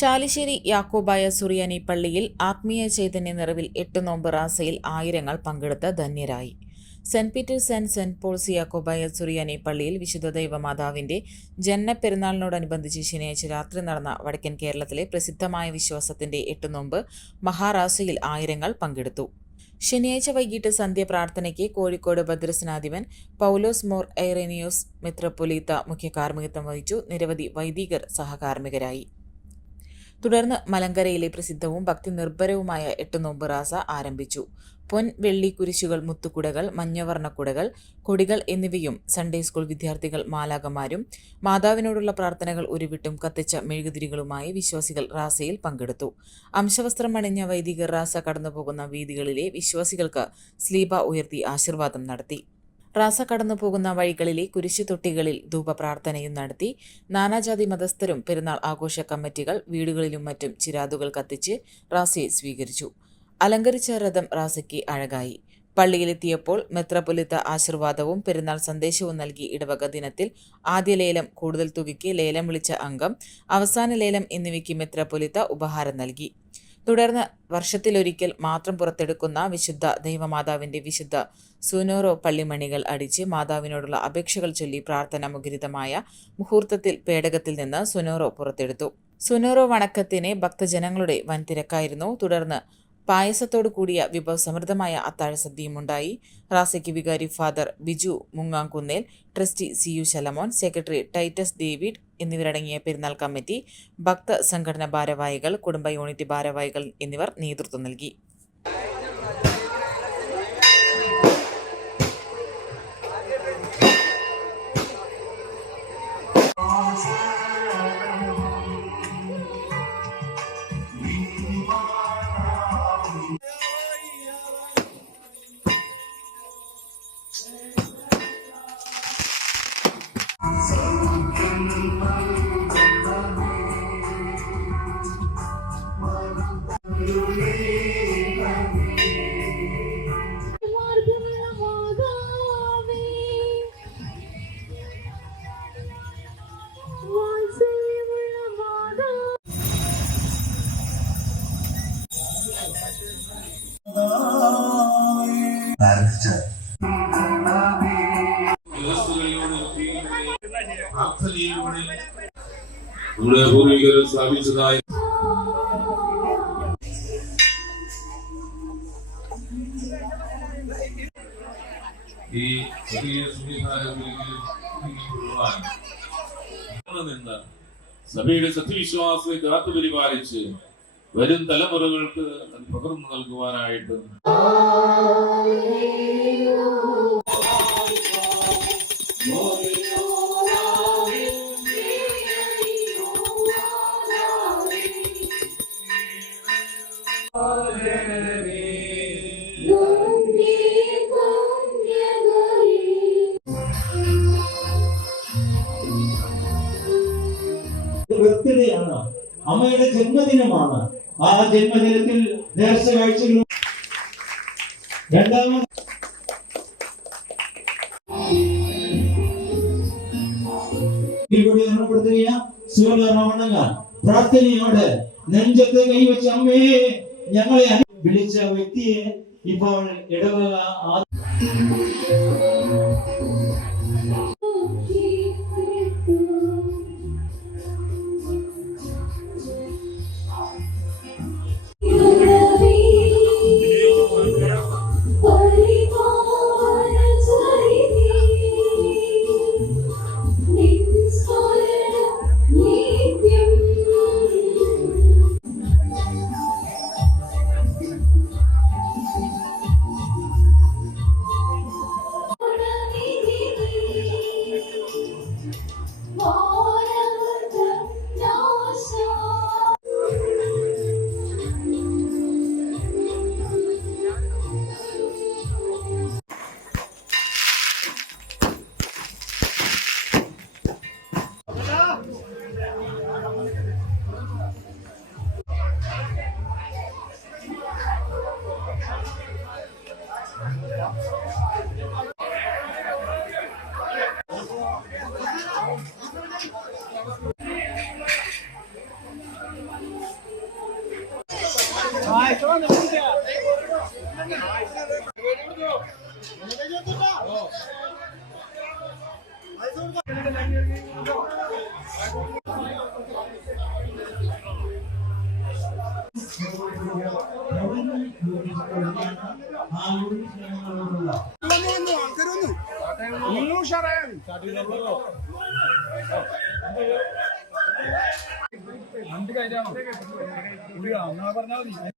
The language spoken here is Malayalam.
ചാലിശ്ശേരി യാക്കോബായ സുറിയാനി പള്ളിയിൽ ആത്മീയ ചൈതന്യ നിറവിൽ എട്ട് നോമ്പ് റാസയിൽ ആയിരങ്ങൾ പങ്കെടുത്ത് ധന്യരായി. Saint Peter's and saint Paul's Yakobaya Suriyani പള്ളിയിൽ വിശുദ്ധ ദൈവമാതാവിന്റെ ജന്മപ്പെരുന്നാളിനോടനുബന്ധിച്ച് ശനിയാഴ്ച രാത്രി നടന്ന വടക്കൻ കേരളത്തിലെ പ്രസിദ്ധമായ വിശ്വാസത്തിന്റെ എട്ട് നോമ്പ് മഹാറാസയിൽ ആയിരങ്ങൾ പങ്കെടുത്തു. ശനിയാഴ്ച വൈകിട്ട് സന്ധ്യ പ്രാർത്ഥനയ്ക്ക് കോഴിക്കോട് ഭദ്രസനാധിപൻ പൗലോസ് മോർ ഐറേനിയോസ് മെത്രപ്പൊലീത്ത മുഖ്യ കാർമ്മികത്വം വഹിച്ചു. നിരവധി വൈദികർ സഹകാർമ്മികരായി. തുടർന്ന് മലങ്കരയിലെ പ്രസിദ്ധവും ഭക്തി നിർഭരവുമായ എട്ടുനോമ്പ് റാസ ആരംഭിച്ചു. പൊൻ വെള്ളി കുരിശുകൾ മുത്തുകുടകൾ മഞ്ഞവർണക്കുടകൾ കൊടികൾ എന്നിവയും സൺഡേ സ്കൂൾ വിദ്യാർത്ഥികൾ മാലാകമാരും മാതാവിനോടുള്ള പ്രാർത്ഥനകൾ ഉരുവിട്ടും കത്തിച്ച മെഴുകുതിരികളുമായി വിശ്വാസികൾ റാസയിൽ പങ്കെടുത്തു. അംശവസ്ത്രം അണിഞ്ഞ വൈദികർ റാസ കടന്നുപോകുന്ന വീതികളിലെ വിശ്വാസികൾക്ക് സ്ലീബ ഉയർത്തി ആശീർവാദം നടത്തി. റാസ കടന്നു പോകുന്ന വഴികളിലെ കുരിശുതൊട്ടികളിൽ ധൂപപ്രാർത്ഥനയും നടത്തി നാനാജാതി മതസ്ഥരും പെരുന്നാൾ ആഘോഷ കമ്മിറ്റികൾ വീടുകളിലും മറ്റും ചിരാതുകൾ കത്തിച്ച് റാസയെ സ്വീകരിച്ചു. അലങ്കരിച്ച രഥം റാസയ്ക്ക് അഴകായി. പള്ളിയിലെത്തിയപ്പോൾ മെത്രപൊലിത്ത ആശീർവാദവും പെരുന്നാൾ സന്ദേശവും നൽകി ഇടവക ദിനത്തിൽ ആദ്യ ലേലം കൂടുതൽ തുകയ്ക്ക് ലേലം വിളിച്ച അംഗം അവസാന ലേലം എന്നിവയ്ക്ക് മെത്രപൊലിത്ത ഉപഹാരം നൽകി. തുടർന്ന് വർഷത്തിലൊരിക്കൽ മാത്രം പുറത്തെടുക്കുന്ന വിശുദ്ധ ദൈവമാതാവിന്റെ വിശുദ്ധ സുനോറോ പള്ളിമണികൾ അടിച്ച് മാതാവിനോടുള്ള അപേക്ഷകൾ ചൊല്ലി പ്രാർത്ഥന മുഖരിതമായ മുഹൂർത്തത്തിൽ പേടകത്തിൽ നിന്ന് സുനോറോ പുറത്തെടുത്തു. സുനോറോ വണക്കത്തിന് ഭക്തജനങ്ങളുടെ വൻ തിരക്കായിരുന്നു തുടർന്ന് പായസത്തോടു കൂടിയ വിഭവസമൃദ്ധമായ അത്താഴസദ്യയും ഉണ്ടായി റാസയ്ക്ക് വികാരി father Biju Mungankunnel trustee C U Shalamon secretary Titus David എന്നിവരടങ്ങിയ പെരുന്നാൾ കമ്മിറ്റി ഭക്ത സംഘടന ഭാരവാഹികൾ കുടുംബ യൂണിറ്റ് ഭാരവാഹികൾ എന്നിവർ നേതൃത്വം നൽകി. ആരംഭിച്ച പ്രാർത്ഥനയിലൂടെ നമ്മുടെ പൂർവികർ സ്ഥാപിച്ചതായി ഈ ചെറിയ കൊള്ളുവാൻ നിന്ന് സഭയുടെ സത്യവിശ്വാസത്തെ കാത്തുപരിപാലിച്ച് വരും തലമുറകൾക്ക് പകർന്നു നൽകുവാനായിട്ട്. ബർത്ത്ഡേ അമ്മയുടെ ജന്മദിനമാണ്. ആ ജന്മദിനത്തിൽ നേർച്ച കാഴ്ചകളും രണ്ടാമത് ഇവിടെ ഓർമ്മപ്പെടുത്തുക സൂര്യവണങ്ങാൻ പ്രാർത്ഥനയോട് നെഞ്ചത്തെ കൈവച്ച അമ്മയെ ഞങ്ങളെ വിളിച്ച വ്യക്തിയെ ഇപ്പോൾ ഇടവക అందరూ വണ്ടി കഴിഞ്ഞാണോ അങ്ങനെ പറഞ്ഞാൽ മതി.